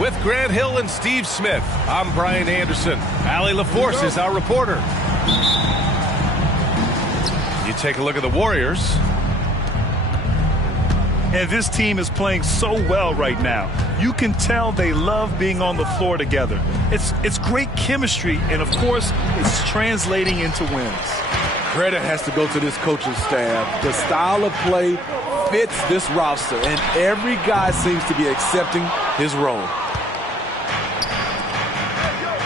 With Grant Hill and Steve Smith, I'm Brian Anderson. Allie LaForce is our reporter. You take a look at the Warriors. And this team is playing so well right now. You can tell they love being on the floor together. It's great chemistry, and of course, it's translating into wins. Credit has to go to this coaching staff. The style of play fits this roster, and every guy seems to be accepting his role.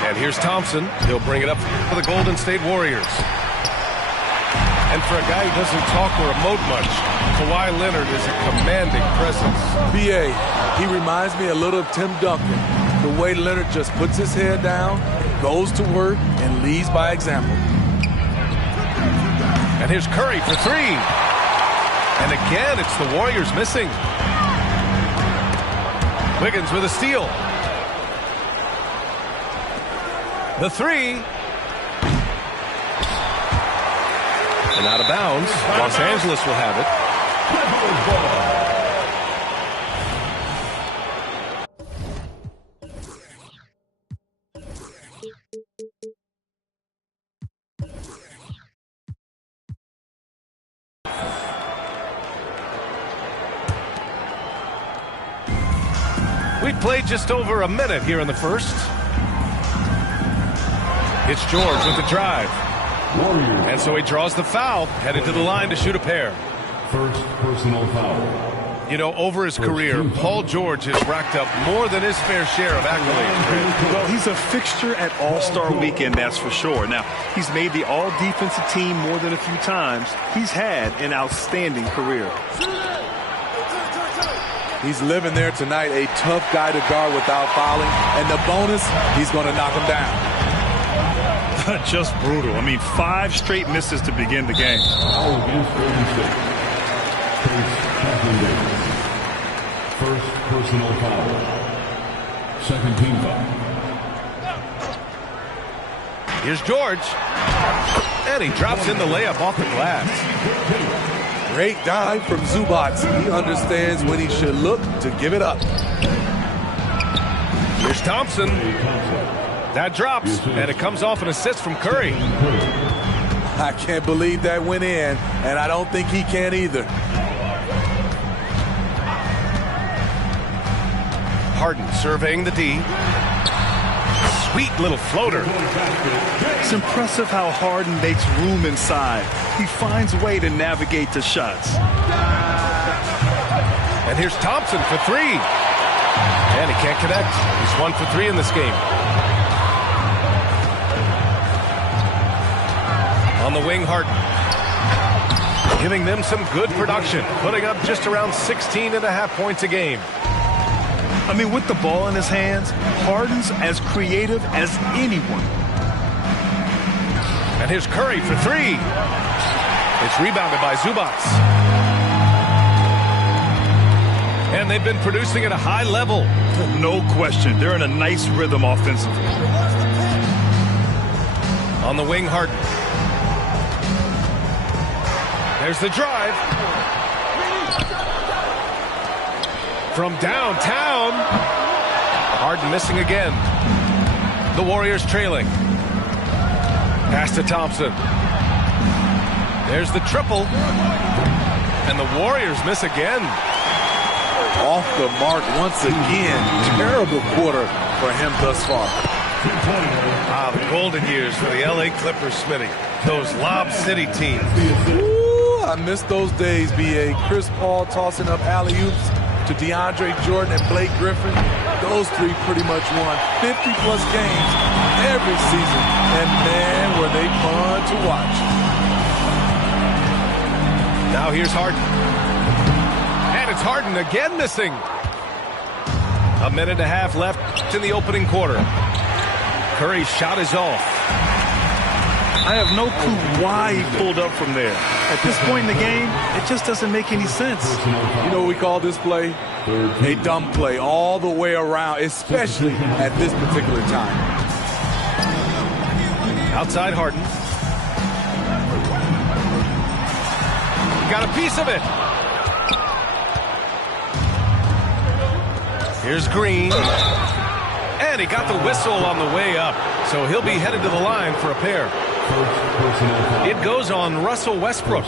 And here's Thompson. He'll bring it up for the Golden State Warriors. And for a guy who doesn't talk or emote much, Kawhi Leonard is a commanding presence. B.A., he reminds me a little of Tim Duncan. The way Leonard just puts his head down, goes to work, and leads by example. And here's Curry for three. And again, it's the Warriors missing. Wiggins with a steal. The three. And out of bounds. Los Angeles will have it. We've played just over a minute here in the first. It's George with the drive. And so he draws the foul, headed to the line to shoot a pair. First personal foul. You know, over his career, Paul George has racked up more than his fair share of accolades. Well, he's a fixture at All-Star Weekend, that's for sure. Now, he's made the All-Defensive team more than a few times. He's had an outstanding career. He's living there tonight, a tough guy to guard without fouling. And the bonus, he's going to knock him down. Just brutal. I mean, 5 straight misses to begin the game. First personal foul. Second team foul. Here's George. And he drops in the layup off the glass. Great dive from Zubac. He understands when he should look to give it up. Here's Thompson. That drops, and it comes off an assist from Curry. I can't believe that went in, and I don't think he can either. Harden surveying the D. Sweet little floater. It's impressive how Harden makes room inside. He finds a way to navigate the shots. And here's Thompson for three. And he can't connect. He's 1 for 3 in this game. On the wing, Harden. Giving them some good production. Putting up just around 16.5 points a game. I mean, with the ball in his hands, Harden's as creative as anyone. And here's Curry for three. It's rebounded by Zubac. And they've been producing at a high level. No question. They're in a nice rhythm offensively. On the wing, Harden. There's the drive. From downtown. Harden missing again. The Warriors trailing. Pass to Thompson. There's the triple. And the Warriors miss again. Off the mark once again. Terrible quarter for him thus far. The golden years for the LA Clippers, Smitty. Those Lob City teams. Ooh, I miss those days, B.A. Chris Paul tossing up alley-oops to DeAndre Jordan and Blake Griffin. Those three pretty much won 50-plus games every season. And, man, were they fun to watch. Now here's Harden. And it's Harden again missing. 1.5 minutes left in the opening quarter. Curry's shot is off. I have no clue why he pulled up from there. At this point in the game, it just doesn't make any sense. You know what we call this play? A dumb play all the way around, especially at this particular time. Outside Harden. Got a piece of it. Here's Green. And he got the whistle on the way up. So he'll be headed to the line for a pair. It goes on Russell Westbrook.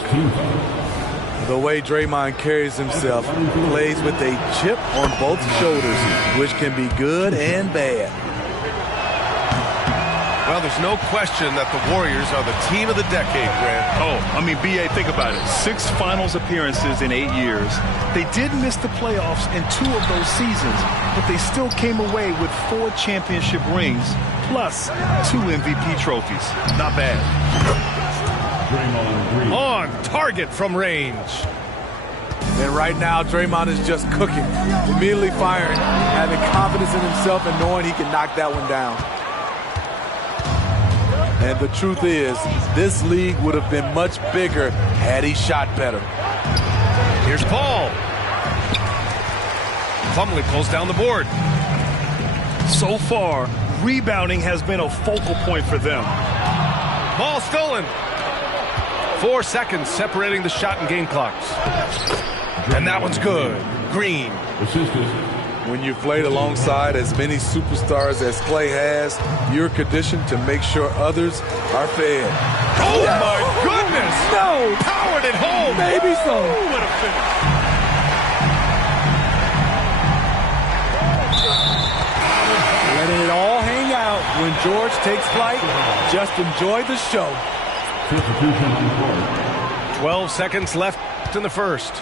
The way Draymond carries himself, plays with a chip on both shoulders, which can be good and bad. Well, there's no question that the Warriors are the team of the decade, Grant. Oh, I mean, B.A., think about it. 6 finals appearances in 8 years. They did miss the playoffs in 2 of those seasons, but they still came away with 4 championship rings, plus 2 MVP trophies. Not bad. On target from range. And right now, Draymond is just cooking, immediately firing, having confidence in himself and knowing he can knock that one down. And the truth is, this league would have been much bigger had he shot better. Here's Paul. Plumlee pulls down the board. So far, rebounding has been a focal point for them. Ball stolen. 4 seconds separating the shot and game clocks. And that one's good. Green. When you've played alongside as many superstars as Clay has, you're conditioned to make sure others are fed. Oh, my goodness! No! Powered it home! Maybe so. What a finish. Letting it all hang out when George takes flight. Just enjoy the show. 12 seconds left in the first.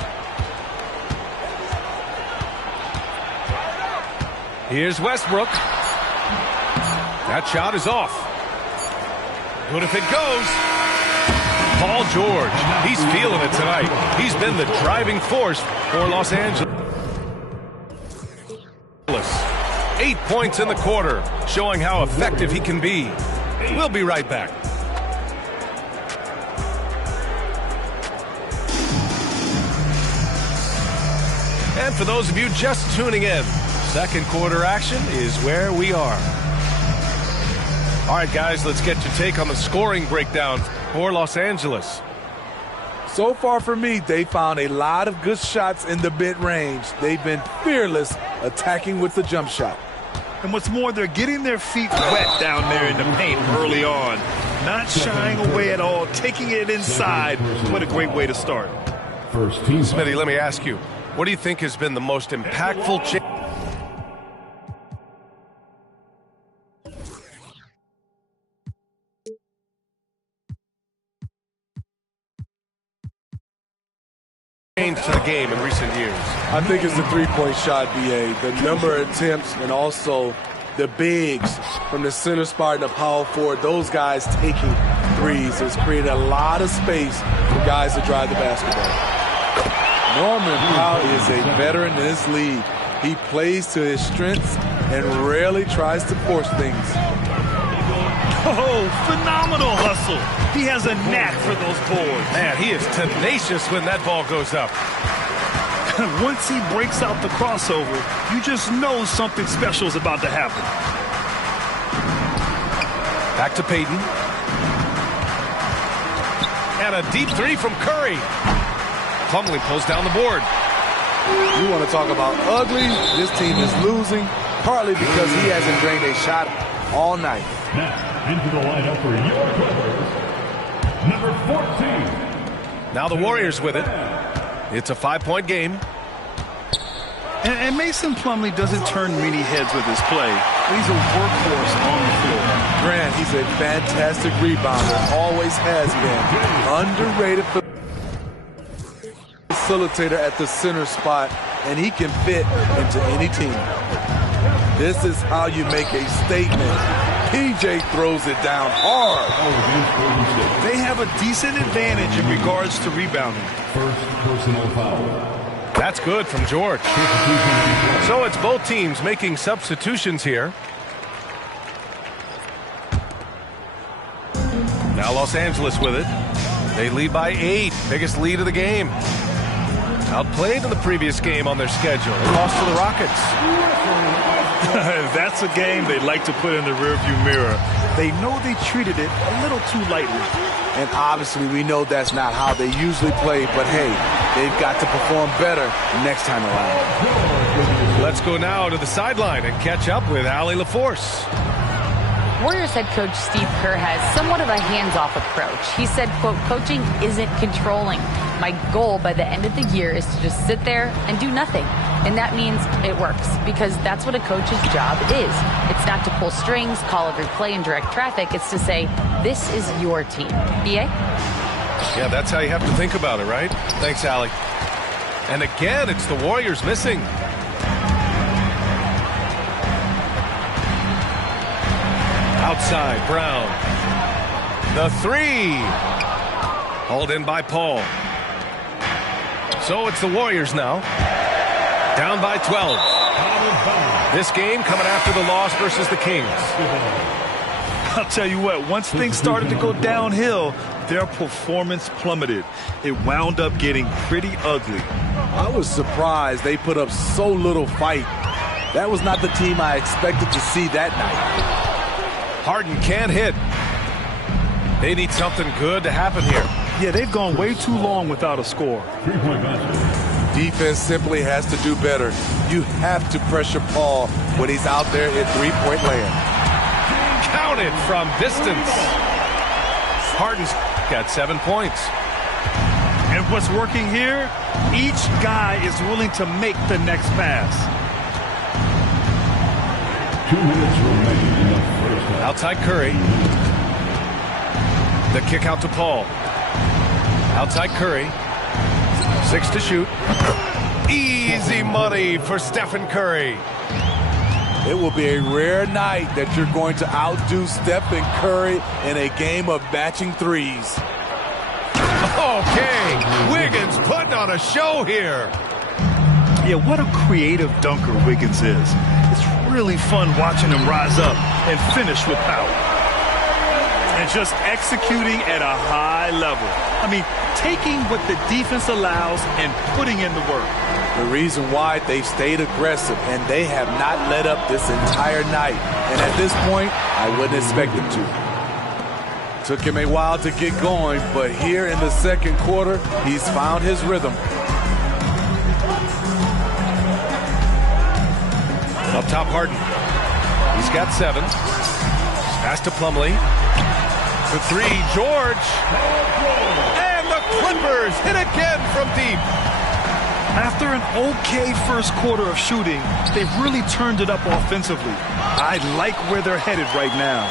Here's Westbrook. That shot is off. Good if it goes. Paul George, he's feeling it tonight. He's been the driving force for Los Angeles. 8 points in the quarter, showing how effective he can be. We'll be right back. And for those of you just tuning in, second quarter action is where we are. All right, guys, let's get your take on the scoring breakdown for Los Angeles. So far for me, they found a lot of good shots in the mid-range. They've been fearless attacking with the jump shot. And what's more, they're getting their feet wet down there in the paint early on. Not shying away at all, taking it inside. What a great way to start. First team. Smitty, let me ask you, what do you think has been the most impactful change? To the game in recent years? I think it's the three-point shot, BA. The number of attempts and also the bigs from the center spot and the power forward. Those guys taking threes has created a lot of space for guys to drive the basketball. Norman Powell is a veteran in this league. He plays to his strengths and rarely tries to force things. Oh, phenomenal hustle. He has a knack for those boards. Man, he is tenacious when that ball goes up. Once he breaks out the crossover, you just know something special is about to happen. Back to Payton. And a deep three from Curry. Plumlee pulls down the board. You want to talk about ugly? This team is losing, partly because he hasn't drained a shot all night. Now, into the lineup for your Clippers, number 14. Now the Warriors with it. It's a 5-point game. And Mason Plumlee doesn't turn many heads with his play. He's a workhorse on the floor. Grant, he's a fantastic rebounder, always has been. Underrated facilitator at the center spot, and he can fit into any team. This is how you make a statement. PJ throws it down hard. They have a decent advantage in regards to rebounding. First personal foul. That's good from George. So it's both teams making substitutions here. Now Los Angeles with it. They lead by 8. Biggest lead of the game. Outplayed in the previous game on their schedule. They lost to the Rockets. That's a game they'd like to put in the rearview mirror. They know they treated it a little too lightly. And obviously we know that's not how they usually play, but hey, they've got to perform better next time around. Let's go now to the sideline and catch up with Allie LaForce. Warriors head coach Steve Kerr has somewhat of a hands-off approach. He said, quote, coaching isn't controlling. My goal by the end of the year is to just sit there and do nothing. And that means it works, because that's what a coach's job is. It's not to pull strings, call every play, and direct traffic. It's to say, this is your team. BA? Yeah, that's how you have to think about it, right? Thanks, Allie. And again, it's the Warriors missing. Outside, Brown. The three. Hauled in by Paul. So it's the Warriors now. Down by 12. This game coming after the loss versus the Kings. I'll tell you what, once things started to go downhill, their performance plummeted. It wound up getting pretty ugly. I was surprised they put up so little fight. That was not the team I expected to see that night. Harden can't hit. They need something good to happen here. Yeah, they've gone way too long without a score. Defense simply has to do better. You have to pressure Paul when he's out there at three-point land. Counted from distance. Harden's got 7 points. And what's working here? Each guy is willing to make the next pass. 2 minutes remaining in the first half. Outside Curry. The kick out to Paul. Outside Curry. 6 to shoot. Easy money for Stephen Curry. It will be a rare night that you're going to outdo Stephen Curry in a game of matching threes. Okay, Wiggins putting on a show here. Yeah, what a creative dunker Wiggins is. It's really fun watching him rise up and finish with power. And just executing at a high level. I mean, taking what the defense allows and putting in the work. The reason why they've stayed aggressive and they have not let up this entire night. And at this point, I wouldn't expect them to. Took him a while to get going, but here in the second quarter, he's found his rhythm. Up top, Harden. He's got 7. Pass to Plumlee. The three, George. And the Clippers hit again from deep. After an okay first quarter of shooting, they've really turned it up offensively. I like where they're headed right now.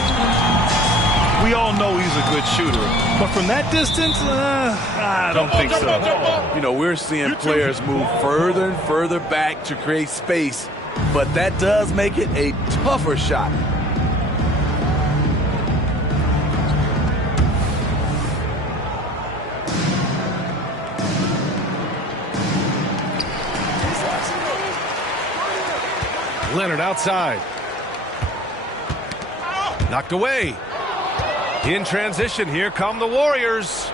We all know he's a good shooter, but from that distance, I don't think so. You know, we're seeing players move further and further back to create space, but that does make it a tougher shot. Leonard outside. Knocked away. In transition, here come the Warriors.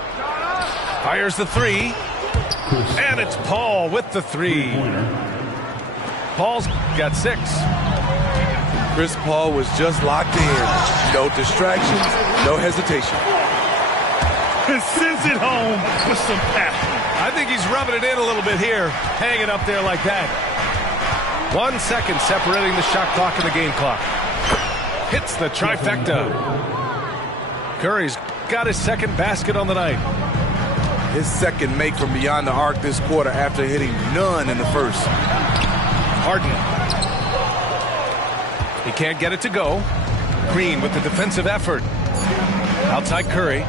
Fires the three. And it's Paul with the three. Paul's got 6. Chris Paul was just locked in. No distractions, no hesitation. And sends it home with some passion. I think he's rubbing it in a little bit here, hanging up there like that. 1 second separating the shot clock and the game clock. Hits the trifecta. Curry's got his second basket on the night. His second make from beyond the arc this quarter after hitting none in the first. Harden. He can't get it to go. Green with the defensive effort. Outside Curry.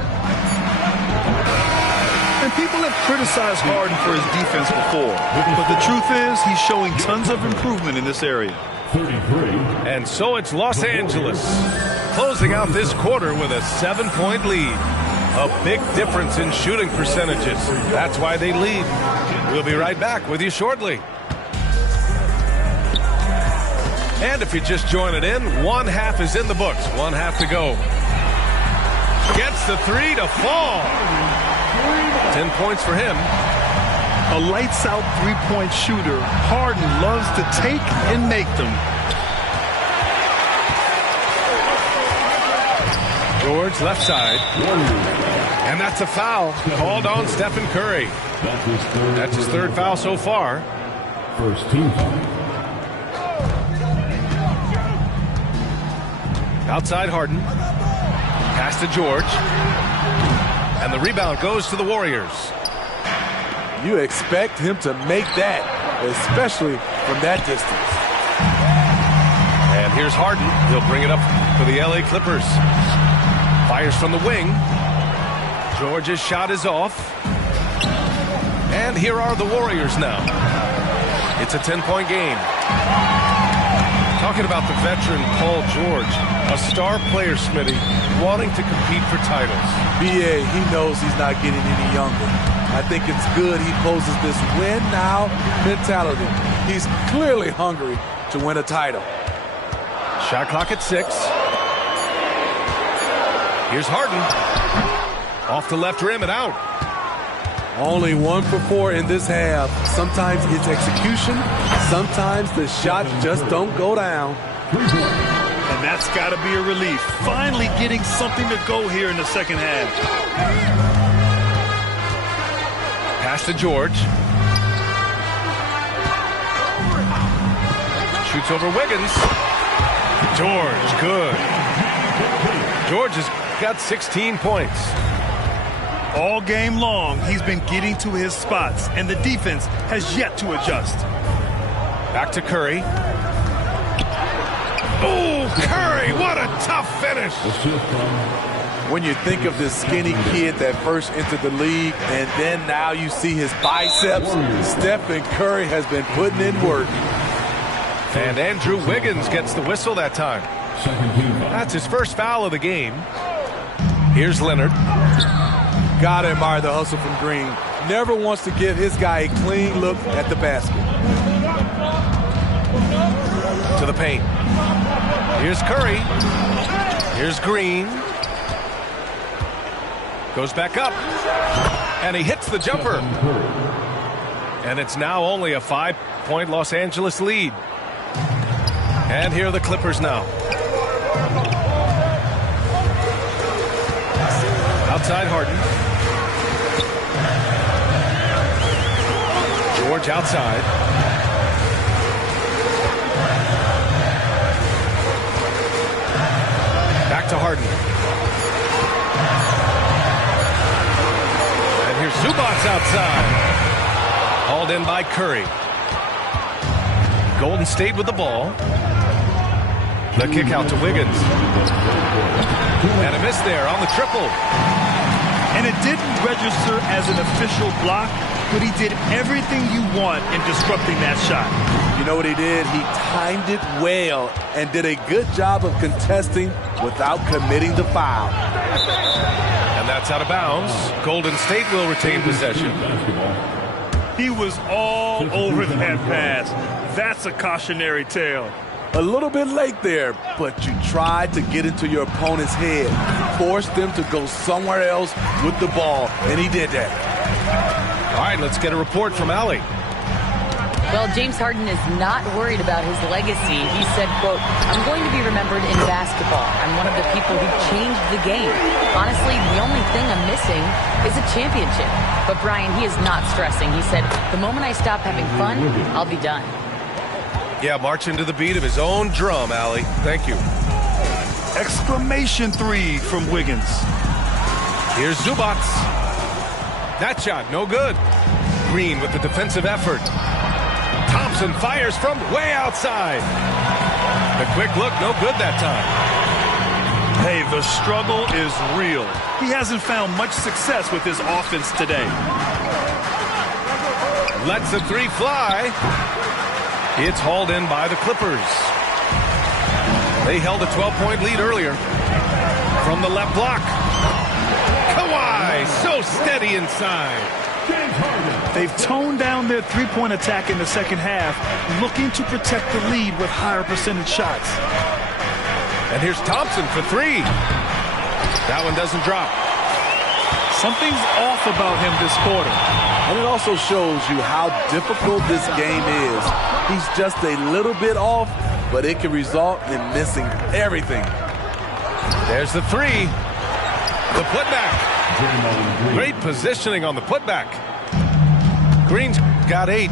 And people have criticized Harden for his defense before. But the truth is, he's showing tons of improvement in this area. 33. And so it's Los Angeles closing out this quarter with a 7-point lead. A big difference in shooting percentages. That's why they lead. We'll be right back with you shortly. And if you're just joining in, 1 half is in the books. 1 half to go. Gets the three to fall. 10 points for him. A lights-out three-point shooter. Harden loves to take and make them. George left side. And that's a foul called on Stephen Curry. That's his third foul so far. First team foul. Outside Harden. Pass to George. And the rebound goes to the Warriors. You expect him to make that, especially from that distance. And here's Harden. He'll bring it up for the LA Clippers. Fires from the wing. George's shot is off. And here are the Warriors now. It's a 10-point game. Talking about the veteran Paul George, a star player, Smitty, wanting to compete for titles. BA, he knows he's not getting any younger. I think it's good he poses this win-now mentality. He's clearly hungry to win a title. Shot clock at 6. Here's Harden. Off the left rim and out. Only 1 for 4 in this half. Sometimes it's execution. Sometimes the shots just don't go down. And that's got to be a relief. Finally getting something to go here in the second half. Pass to George. Shoots over Wiggins. George, good. George has got 16 points. All game long, he's been getting to his spots, and the defense has yet to adjust. Back to Curry. Oh, Curry, what a tough finish. When you think of this skinny kid that first entered the league, and then now you see his biceps, Stephen Curry has been putting in work. And Andrew Wiggins gets the whistle that time. That's his first foul of the game. Here's Leonard. Gotta admire the hustle from Green. Never wants to give his guy a clean look at the basket. To the paint. Here's Curry. Here's Green. Goes back up. And he hits the jumper. And it's now only a 5-point Los Angeles lead. And here are the Clippers now. Outside Harden. George outside. Back to Harden. And here's Zubats outside. Hauled in by Curry. Golden State with the ball. The kick out to Wiggins. And a miss there on the triple. And it didn't register as an official block, but he did everything you want in disrupting that shot. You know what he did? He timed it well and did a good job of contesting without committing the foul. And that's out of bounds. Golden State will retain possession. He was all over that pass. That's a cautionary tale. A little bit late there, but you tried to get into your opponent's head, force them to go somewhere else with the ball, and he did that. All right, let's get a report from Allie. Well, James Harden is not worried about his legacy. He said, quote, "I'm going to be remembered in basketball. I'm one of the people who changed the game. Honestly, the only thing I'm missing is a championship." But Brian, he is not stressing. He said, "The moment I stop having fun, I'll be done." Yeah, marching to the beat of his own drum, Allie. Thank you. Exclamation 3 from Wiggins. Here's Zubats. That shot, no good. Green with the defensive effort. Thompson fires from way outside. The quick look, no good that time. Hey, the struggle is real. He hasn't found much success with his offense today. Lets the three fly. It's hauled in by the Clippers. They held a 12-point lead earlier. From the left block. Kawhi, so steady inside. They've toned down their three-point attack in the second half, looking to protect the lead with higher percentage shots. And here's Thompson for 3. That one doesn't drop. Something's off about him this quarter. And it also shows you how difficult this game is. He's just a little bit off, but it can result in missing everything. There's the 3. The putback. Great positioning on the putback. Green's got 8.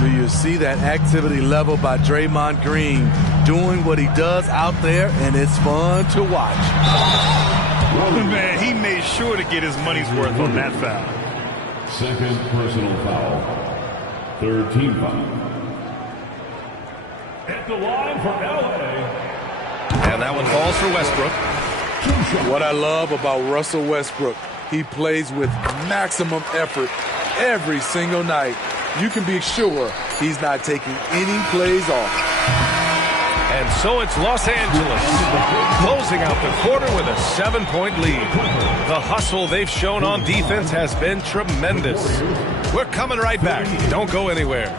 Do you see that activity level by Draymond Green doing what he does out there, and it's fun to watch. Man, he made sure to get his money's worth on that foul. Second personal foul. Third team foul. At the line for LA. And that one falls for Westbrook. What I love about Russell Westbrook, he plays with maximum effort every single night. You can be sure he's not taking any plays off. And so it's Los Angeles closing out the quarter with a 7-point lead. The hustle they've shown on defense has been tremendous. We're coming right back. Don't go anywhere.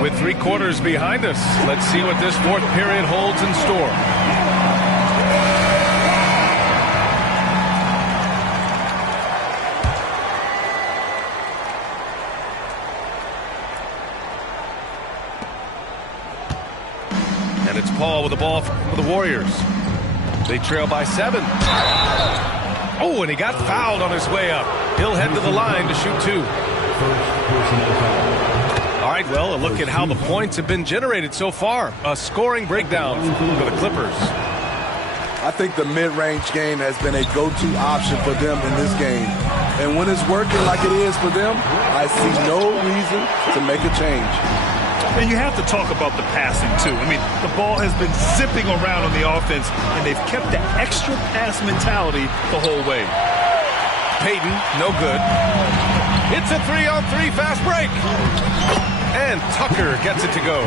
With 3 quarters behind us, let's see what this fourth period holds in store. And it's Paul with the ball for the Warriors. They trail by 7. Oh, and he got fouled on his way up. He'll head to the line to shoot 2. All right, well, a look at how the points have been generated so far. A scoring breakdown for the Clippers. I think the mid-range game has been a go-to option for them in this game. And when it's working like it is for them, I see no reason to make a change. And you have to talk about the passing, too. I mean, the ball has been zipping around on the offense, and they've kept the extra pass mentality the whole way. Payton, no good. It's a 3-on-3 fast break. And Tucker gets it to go.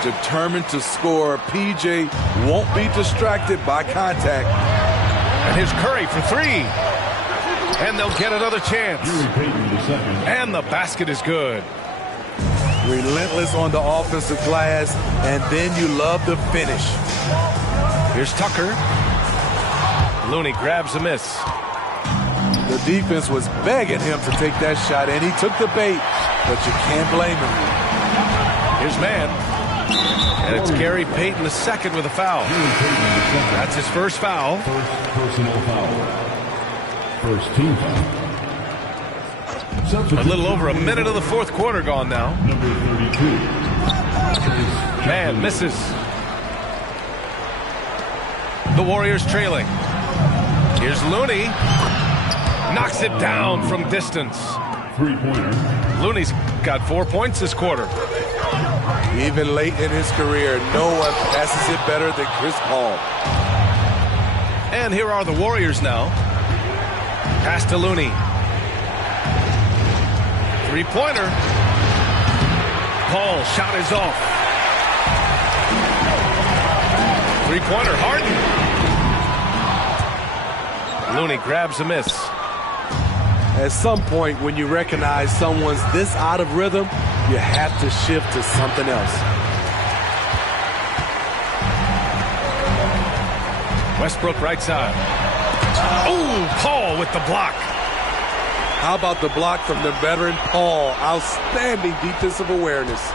Determined to score, PJ won't be distracted by contact. And here's Curry for 3. And they'll get another chance. And the basket is good. Relentless on the offensive glass, and then you love the finish. Here's Tucker. Looney grabs a miss. The defense was begging him to take that shot, and he took the bait, but you can't blame him. Here's Man. And it's Gary Payton the second with a foul. That's his first foul. First personal foul. First team foul. A little over a minute of the fourth quarter gone now. Number 32. Man misses. The Warriors trailing. Here's Looney. Knocks it down from distance. Three-pointer. Looney's got 4 points this quarter. Even late in his career, no one passes it better than Chris Paul. And here are the Warriors now. Pass to Looney. Three-pointer. Paul, shot is off. Three-pointer, Harden. Looney grabs a miss. At some point, when you recognize someone's this out of rhythm, you have to shift to something else. Westbrook right side. Oh, Paul with the block. How about the block from the veteran Paul? Outstanding defensive awareness.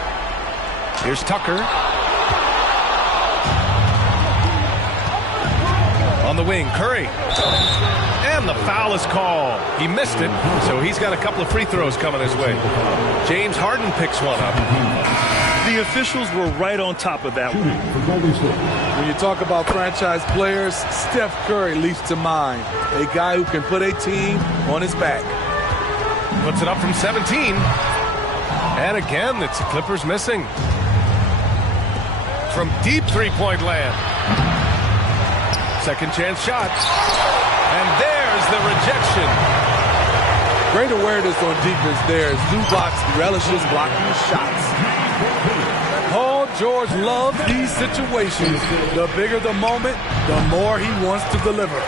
Here's Tucker. On the wing, Curry. And the foul is called. He missed it, so he's got a couple of free throws coming his way. James Harden picks one up. The officials were right on top of that one. When you talk about franchise players, Steph Curry leaps to mind. A guy who can put a team on his back. Puts it up from 17. And again, it's the Clippers missing. From deep three-point land. Second chance shot. And there's the rejection. Great awareness on defense there. Zubac relishes blocking the shots. Paul George loves these situations. The bigger the moment, the more he wants to deliver.